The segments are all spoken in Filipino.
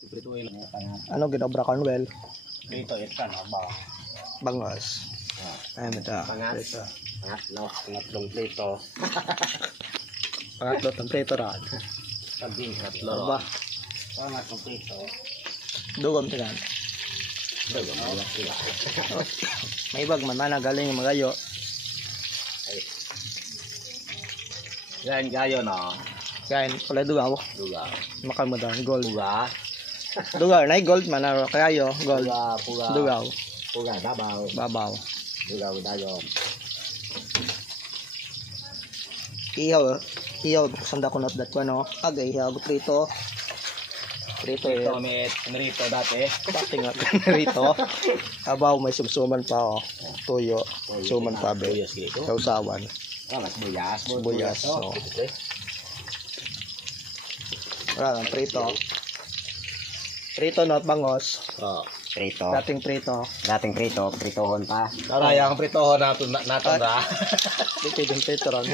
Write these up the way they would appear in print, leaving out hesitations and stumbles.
Prituin mo kanang. Ano ginobra Cornwell? Prito ito na ba? Bangos. Ay, mata. Pangatlong prito. Pangatlo tang prito ra. Sabing katlo. Ba, Pangatlong prito. dugom tigan. Dago mawala sila. May bag man mana galing yung magayo. Yan gayo na. Kain kulay dugaw. Duga. Makamudan gold. Puga. Dugaw na gold man na kayo gold. Puga. Dugaw. Puga dabaw. Babaw. Dugaw dayon. Ihaw sanda ko not that ko no. Agay ihaw prito. Prito Ito may rito dati. Pati nga rito. Abaw may sumsuman pa oh. Tuyo. Suman pa be. Buyas dito. Sausawan. Mas buyas. Buyas. Oh. Wala lang prito. Prito not bangos. Oh, prito. Dating prito. Dating prito, pritohon pa. Karaya ang pritohon natin ra. Dito din prito ron.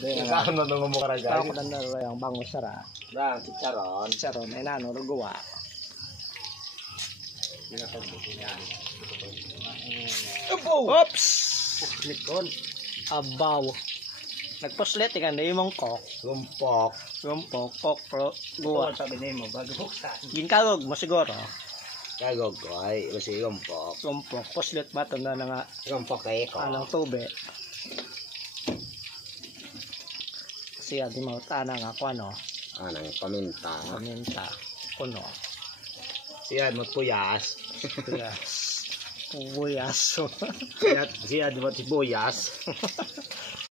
Saan na nung mo karagay? Tao ko na yung bangos sara. Bang, chicharon. Charon ay nano rugawa. Oops! Likon. Abaw. Nagposlet kan na imong kok. Lumpok. Rumpok, kok, pro, guwa. Sabi niyo mo, bago buksan. Ginkagog mo siguro. Kagog ko ay, kasi lumpok. Rumpok, poslet ba ito na nga Lumpok kay ko. anong tube. Siya di mo tana nga ko ano. Anang paminta. Paminta. Kuno. Siya mo puyas. Yes. Buyas. Siya di mo sibuyas.